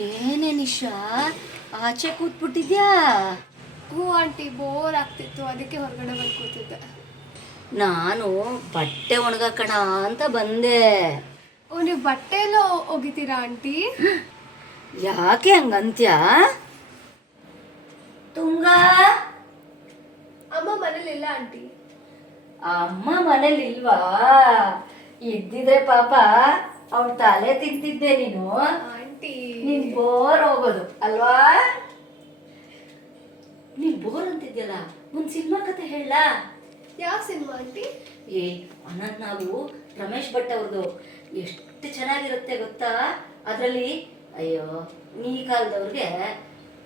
ಏನೇ ನಿಶಾ ಆಚೆ ಕೂತ್ಬಿಟ್ಟಿದ್ಯಾ? ಹ್ಞೂ ಆಂಟಿ, ಬೋರ್ ಆಗ್ತಿತ್ತು, ಅದಕ್ಕೆ ಹೊರಗಡೆ ಬಂದು ಕೂತಿದ್ದೆ. ನಾನು ಬಟ್ಟೆ ಒಣಗಾಕಣ ಅಂತ ಬಂದೆ. ಓ, ನೀವು ಬಟ್ಟೆ ಎಲ್ಲ ಒಗಿತೀರಾ ಆಂಟಿ? ಯಾಕೆ ಹಂಗಂತ್ಯ? ತುಂಗ ಅಮ್ಮ ಮನೇಲಿಲ್ಲ ಆಂಟಿ. ಅಮ್ಮ ಮನೇಲಿ ಇಲ್ವಾ? ಇದ್ದಿದ್ರೆ ಪಾಪ ಅವ್ಳ ತಲೆ ತಿಂತಿದ್ದೆ ನೀನು. ಆಂಟಿ ನೀನ್ ಬೋರ್ ಹೋಗೋದು ಅಲ್ವಾ? ನೀನ್ ಬೋರ್ ಅಂತಿದ್ಯಲ್ಲ, ಒಂದ್ ಸಿನಿಮಾ ಕತೆ ಹೇಳ. ಯಾವ ಸಿನಿಮಾ ಆಂಟಿ? ಏ, ಅನಂತ್ ನಾವು ರಮೇಶ್ ಭಟ್ ಅವ್ರದ್ದು ಎಷ್ಟು ಚೆನ್ನಾಗಿರುತ್ತೆ ಗೊತ್ತಾ? ಅದರಲ್ಲಿ ಅಯ್ಯೋ, ಈ ಕಾಲದವ್ರಿಗೆ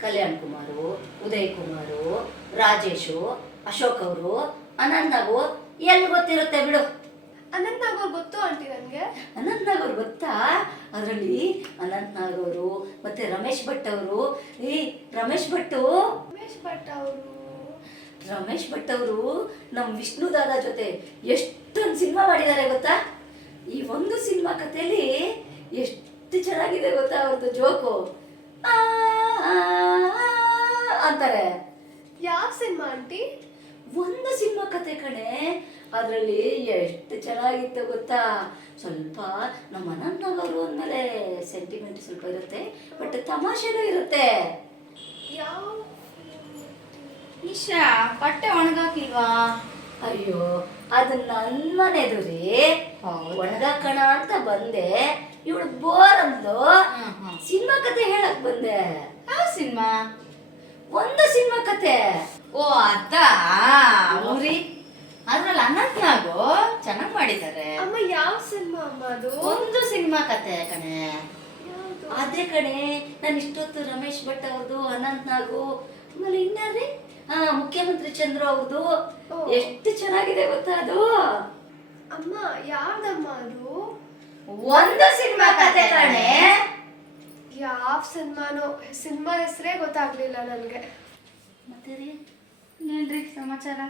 ಕಲ್ಯಾಣ್ ಕುಮಾರು, ಉದಯ್ ಕುಮಾರು, ರಾಜೇಶು, ಅಶೋಕ್ ಅವರು, ಅನಂತ್ ನಾವು ಎಲ್ಲಿ ಗೊತ್ತಿರುತ್ತೆ ಬಿಡು. ಅನಂತ್ ನಾಗ್ ಅವ್ರು ಗೊತ್ತು ಆಂಟಿ ನನಗೆ. ಅನಂತ್ ನಾಗ್ ಅವ್ರು ಗೊತ್ತಾ? ಅದರಲ್ಲಿ ಅನಂತ್ ನಾಗ್ ಅವರು ಮತ್ತೆ ರಮೇಶ್ ಭಟ್ ಅವರು. ಈ ರಮೇಶ್ ಭಟ್ ಅವರು ನಮ್ಮ ವಿಷ್ಣು ದಾದ ಜೊತೆ ಎಷ್ಟೊಂದು ಸಿನಿಮಾ ಮಾಡಿದ್ದಾರೆ ಗೊತ್ತಾ? ಈ ಒಂದು ಸಿನಿಮಾ ಕಥೆಯಲ್ಲಿ ಎಷ್ಟು ಚೆನ್ನಾಗಿದೆ ಗೊತ್ತಾ ಅವ್ರದ್ದು ಜೋಕು. ಆ, ಆ, ಆ ಅಂತಾರೆ. ಯಾವ ಸಿನಿಮಾ ಆಂಟಿ? ಒಂದು ಸಿನಿಮಾ ಕತೆ ಕಣೆ. ಅದರಲ್ಲಿ ಎಷ್ಟು ಚೆನ್ನಾಗಿತ್ತು ಗೊತ್ತಾ? ಸ್ವಲ್ಪ ನಮ್ಮ ಅನಂತ್ ನಾಗ್ ಅವರು ಅಂದಮೇಲೆ ಸೆಂಟಿಮೆಂಟ್ ಸ್ವಲ್ಪ ಇರುತ್ತೆ, ಬಟ್ ತಮಾಷೆನೂ ಇರುತ್ತೆ. ಯಾವ ನಿಶಾ, ಬಟ್ಟೆ ಒಣಗಾಕಿಲ್ವಾ? ಅಯ್ಯೋ, ಅದು ನನ್ನ ಮನೆದು ರೀ. ಒಣಗಾಕಣ ಅಂತ ಬಂದೆ, ಇವಳು ಬೋರ್ ಅಂದ್ಲು. ಸಿನಿಮಾ ಕತೆ ಹೇಳಕ್ ಬಂದೆ. ಯಾವ ಸಿನಿಮಾ? ಒಂದು ಸಿನಿಮಾ ಕತೆ. ಓ, ಅದ ಊರಿ ಅದ್ರಲ್ಲಿ ಅನಂತ್ ನಾಗು ಚೆನ್ನಾಗ್ ಮಾಡಿದ್ದಾರೆ. ಅಮ್ಮ ಯಾವ ಸಿನಿಮಾ ಅಮ್ಮ ಅದು? ಒಂದು ಸಿನಿಮಾ ಕತೆ ಕಣೆ. ಯಾವುದು? ಅದೇ ಕಣೆ, ನಾನು ಇಷ್ಟೊತ್ತು ರಮೇಶ್ ಭಟ್ ಅವ್ರದ್ದು, ಅನಂತ್ ನಾಗು, ಆಮೇಲೆ ಇನ್ನಾರ್ರಿ ಮುಖ್ಯಮಂತ್ರಿ ಚಂದ್ರು ಅವ್ರದ್ದು. ಎಷ್ಟು ಚೆನ್ನಾಗಿದೆ ಗೊತ್ತಾ ಅದು? ಅಮ್ಮ ಯಾವ್ದಮ್ಮ ಅದು? ಒಂದು ಸಿನಿಮಾ ಕತೆ ಕಣೆ. ಯಾವ ಸಿನಿಮಾನೋ, ಸಿನಿಮಾ ಹೆಸರೇ ಗೊತ್ತಾಗ್ಲಿಲ್ಲ ನನಗೆ. ಮತ್ತೆ ರೀ, ಏನ್ರಿ ಸಮಾಚಾರ?